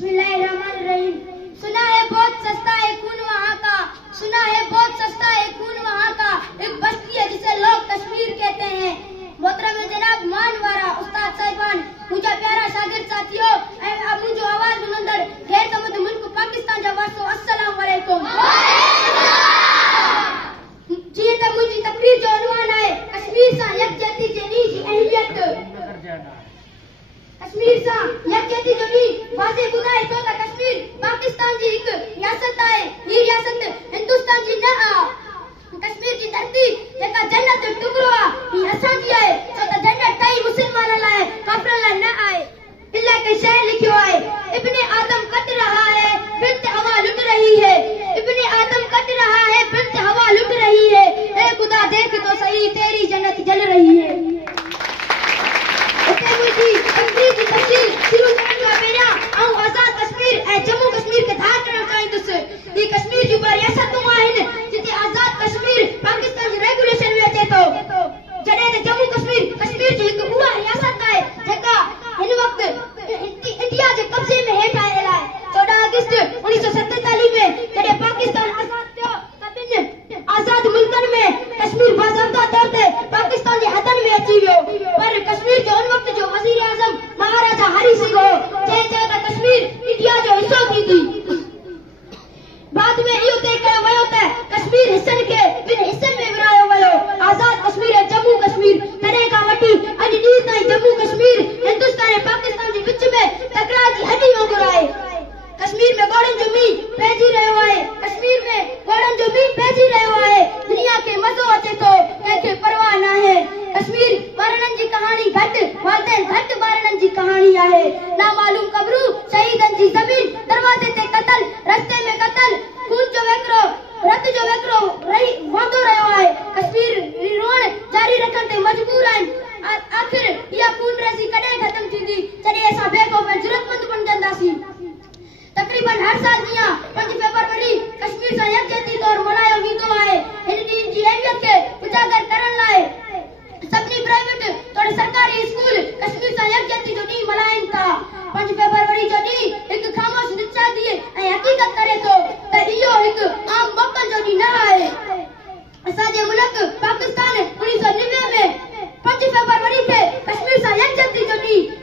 बिस्मिल्लाहिर्रहमानिर्रहीम। सुना है बहुत सस्ता है खून वहाँ का, सुना है बहुत सस्ता है खून वहाँ का। एक बस्ती है जिसे लोग कश्मीर कहते हैं। मोहतरम जनाब मानवारा उस्ताद साहिबान, मुझा प्यारा शागिर्द साथियों, अब मुझे आवाज बुलंदर ढेर समझ मुल्क पाकिस्तान जा वासो अस्सलाम वालेकुम। जी त मुझी तकरीर जो उन्वान है कश्मीर सा यकजहती जनी जी अहमियत। कश्मीर सा यकजहती जनी वाजे बुधाए तो त कश्मीर पाकिस्तान जी एक रियासत है। ये रियासत हिंदुस्तान जी न आ। कश्मीर जी धरती जेका जन्नत जो टुकड़ो आ ही असा जी है। तो त जन्नत कई मुसलमान लाए काफिर लाए न आए। इल्ला के शहर लिखियो है इब्ने आदम कट रहा है बिन्त हवा लुट रही है। इब्ने आदम कट रहा है बिन्त हवा लुट रही है। ए खुदा देख तो सही तेरी जन्नत जल रही है। उते मुझी तकरीर की तफसील शुरू करण का पहला आऊं आजाद कश्मीर ए जम्मू कश्मीर के धार करण चाहिंदुस। ये कश्मीर जी रियासतूं आहिनि जिते आजाद कश्मीर पाकिस्तान जी रेगुलेशन में अचे तो। जडे ते जम्मू कश्मीर कश्मीर जी एक उहा रियासत है जेका इन वक्त इंडिया के कब्जे में हेठ आयल है। 14 अगस्त 1947 में जडे पाकिस्तान आजाद थियो तबिन आजाद मुल्कन में कश्मीर बाज़ाब्ता तौर ते पाकिस्तान जे हथन में अची वियो। पर कश्मीर जो उन वक्त जो वजीर आजम महाराजा हरी सिंह हो जे त कश्मीर इंडिया जो हिस्सो थी थी। बाद में इहो तय कयो वियो त कश्मीर हिस्सन के ॿिन हिस्सन में विरायो वियो। आजाद कश्मीर ऐं जम्मू कश्मीर। तॾहिं खां वठी अॼु ॾींहुं ताईं जम्मू कश्मीर हिंदुस्तान ऐं पाकिस्तान जे विच में तकरार जी हॾी वांगुरु आहे। कश्मीर में ॻोड़नि जो मींहुं पइजी रहियो आहे। कश्मीर में ॻोड़नि जो मींहुं पइजी रहियो आहे। दुनिया खे मज़ो अचे थो कंहिंखे परवाह न आहे। कश्मीर ॿारनि जी कहाणी घटि वालदेन घटि ॿारनि जी कहाणी आहे। नामालूम क़ब्रूं शहीदनि जी ज़मीन दरवाज़े ते क़तल रस्ते में क़तल खून जो वेकिरो रत जो वेकिरो रही वांदो रहियो आहे। कश्मीर रोअण जारी रखण ते मजबूर आहिनि। आख़िर इहा खून रेज़ी कॾहिं ख़त्म थींदी जॾहिं असां बेखौफ़ ऐं ज़रूरतमंद बणजंदासीं। तक़रीबन हर साल जीअं 5 फरवरी कश्मीर सां यकजहती तौर मल्हायो वेंदो आहे। हिन ॾींहं जी अहमियत खे उजागर करण लाइ सभिनी प्राइवेट तोड़े सरकारी स्कूल कश्मीर सां यकजहती जो ॾींहुं मल्हाइनि था। 5 फरवरी जो ॾींहुं हिकु ख़ामोश निशानी ऐं हक़ीक़त करे थो त इहो हिकु आम मौक़े जो ॾींहुं न आहे। असांजे मुल्क पाकिस्तान 1990 में 5 फरवरी खे कश्मीर सां यकजहती जो ॾींहुं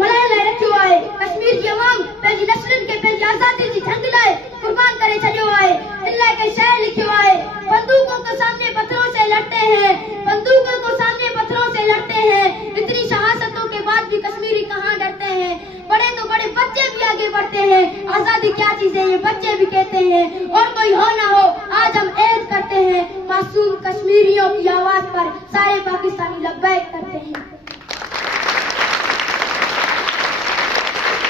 मल्हाइण लाइ रखियो आहे। कश्मीर जी अवाम पंहिंजी नस्लनि खे पंहिंजी आज़ादी जी जंग लाइ कुर्बान करे छॾियो आहे। इन लाइ के शाइर लिखियो आहे बंदूकों के सामने पत्थरों से लड़ते हैं, बंदूकों को सामने पत्थरों से लड़ते हैं। इतनी शहादतों के बाद भी कश्मीरी कहाँ डरते हैं। बड़े तो बड़े बच्चे भी आगे बढ़ते हैं। आजादी क्या चीज है ये बच्चे भी कहते हैं। और कोई हो ना हो आज हम ऐद करते हैं। मासूम कश्मीरियों की आवाज पर सारे पाकिस्तानी लब्बैक करते हैं।